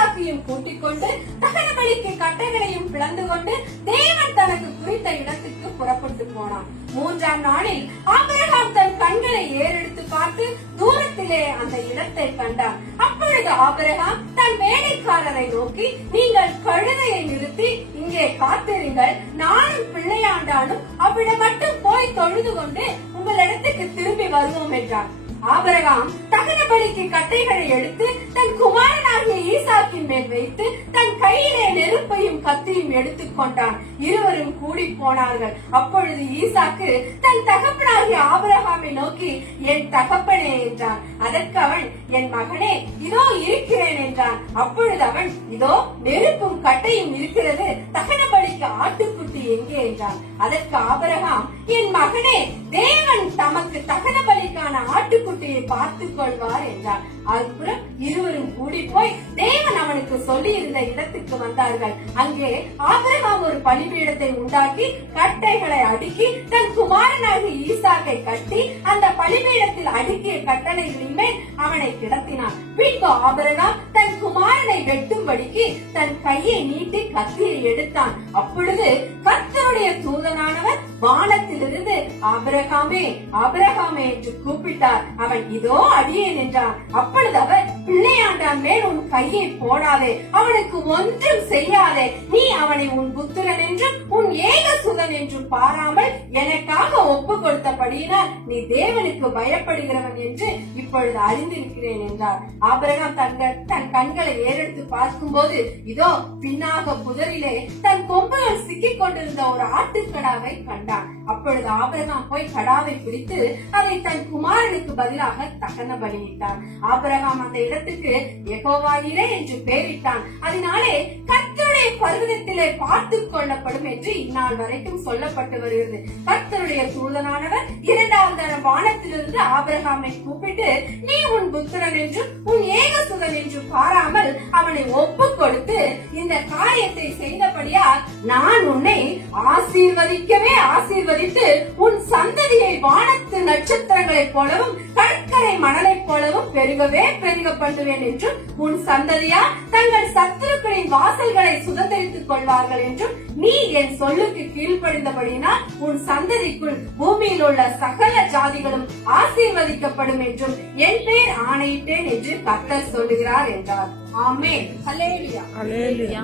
ஈசாக்கையும் கூட்டிக் கொண்டு தகன பலிக்கு கட்டைகளையும் பிளந்து கொண்டு தேவன் தனக்கு குறித்த இடத்துக்கு புறப்பட்டு போனான். 3ஆம் நாளில் ஆபிரகாம் தன் கண்களை ஏறெடுத்து பார்த்து தூரத்திலே அந்த இடத்தை கண்டான். அப்பொழுது ஆபிரகாம் தன் வேலைக்காரரை நோக்கி, நீங்கள் கழுதையை நிறுத்தி இங்கே காத்திருங்கள், நானும் பிள்ளையாண்டானும் அவ்விடம் மட்டும் போய் தொழுது கொண்டு உங்களிடத்துக்கு திரும்பி வருவோம் என்றான். ஆபிரகாம் தகன பலிக்கு கட்டைகளை எடுத்து தன் குமாரனாகிய ஈசாக்கின் மேல் வைத்து தன் கையிலே நெருப்பையும் கத்தியும் எடுத்துக் கொண்டான். இருவரும் கூடி போனார்கள். அப்பொழுது ஈசாக்கு தன் தகப்பனாகிய ஆபிரகாமை நோக்கி, என் தகப்பனே என்றான். அதற்கு அவன், என் மகனே, இதோ இருக்கிறேன் என்றான். அப்பொழுது அவன், இதோ நெருப்பும் கட்டையும் இருக்கிறது, தகன பலிக்கு ஆட்டுக்குட்டி எங்கே என்றான். அதற்கு ஆபிரகாம், என் மகனே, தேவன் தமக்கு தகன பலிக்கான ஆட்டுக்குட்டியை பார்த்துக் கொள்வார் என்றார். அப்புறம் இருவரும் கூடி போய் தேவன் அவனுக்கு சொல்லி இருந்த இடத்துக்கு வந்தார்கள். அங்கே ஆபிரகாம் ஒரு பலிபீடத்தை உண்டாக்கி கட்டைகளை அடுக்கி தன் குமாரனாகிய ஈசாக்கை கட்டி அந்த பலிபீடத்தில் அடுக்கிய கட்டளைகளின் மேல் அவனை கிடத்தினான். பின்பு ஆபிரகாம் தன் குமாரனை வெட்டும்படிக்கு தன் கையை நீட்டி கத்தியை எடுத்தான். அப்பொழுது கர்த்தருடைய தூதனானவர் வானத்திலிருந்து ஆபிரகாமே, ஆபிரகாமே என்று கூப்பிட்டார். அவன், இதோ அடியேன் என்றான். அப்பொழுது அவர், பிள்ளையாண்டான் மேல் உன் கையை போடாதே, அவனுக்கு ஒன்றும் செய்யாதே, நீ அவனை உன் புத்திரன் என்றும் உன் ஏகசுதன் என்றும் பாராமல் எனக்காக ஒப்பு கொடுத்தபடியினால் நீ தேவனுக்கு பயப்படுகிறவன் என்று இப்பொழுது அறிந்திருக்கிறேன் என்றார். ஆபிரகாம் தன் கண்களை ஏறெடுத்து பார்க்கும் போது இதோ பின்னாக புதரிலே தன் கொம்புகள் சிக்கிக் கொண்டிருந்த ஒரு ஆட்டுக்கடாவை கண்டான். அப்பொழுது ஆபிரகாம் போய் கடாவை பிடித்து அதை தன் குமாரனுக்கு பதிலாக தகன பலியிட்டான். ஆபிரகாம் அந்த இடத்துக்கு யெகோவாயிரே என்று பெயரிட்டான். அதனாலே கர்த்தருடைய பர்வதத்திலே பார்த்துக் கொள்ளப்படும் என்று இந்நாள் வரைக்கும் சொல்லப்பட்டு வருகிறது. கர்த்தருடைய தூதனானவர் 2ஆம் தரம் வானத்திலிருந்து ஆபிரகாமை கூப்பிட்டு, நீ உன் புத்திரன் என்றும் உன் ஏகசுதன் என்றும் பாராமல் அவனை ஒப்பு கொடுத்து இந்த காரியத்தை செய்தபடியால் நான் உன்னை ஆசீர்வதிக்கவே ஆசீர்வதித்து உன் சந்ததியை வானத்து நட்சத்திரங்களைப் போலவும் கடற்கரை மணலைப் போலவும் பெருகவே பெருக பண்ணுவேன் என்றும் உன் சந்ததியார் தங்கள் சத்துருக்களின் வாசல்களை சுதந்திரித்துக் கொள்வார்கள் என்றும் நீ என் சொல்லுக்கு கீழ்ப்படிந்தபடியினால் உன் சந்ததிக்குள் பூமியில் உள்ள சகல ஜாதிகளும் ஆசீர்வதிக்கப்படும் என்றும் என் பேர் ஆணையிட்டேன் என்று கர்த்தர் சொல்லுகிறார் என்றார். ஆமென். அல்லேலூயா.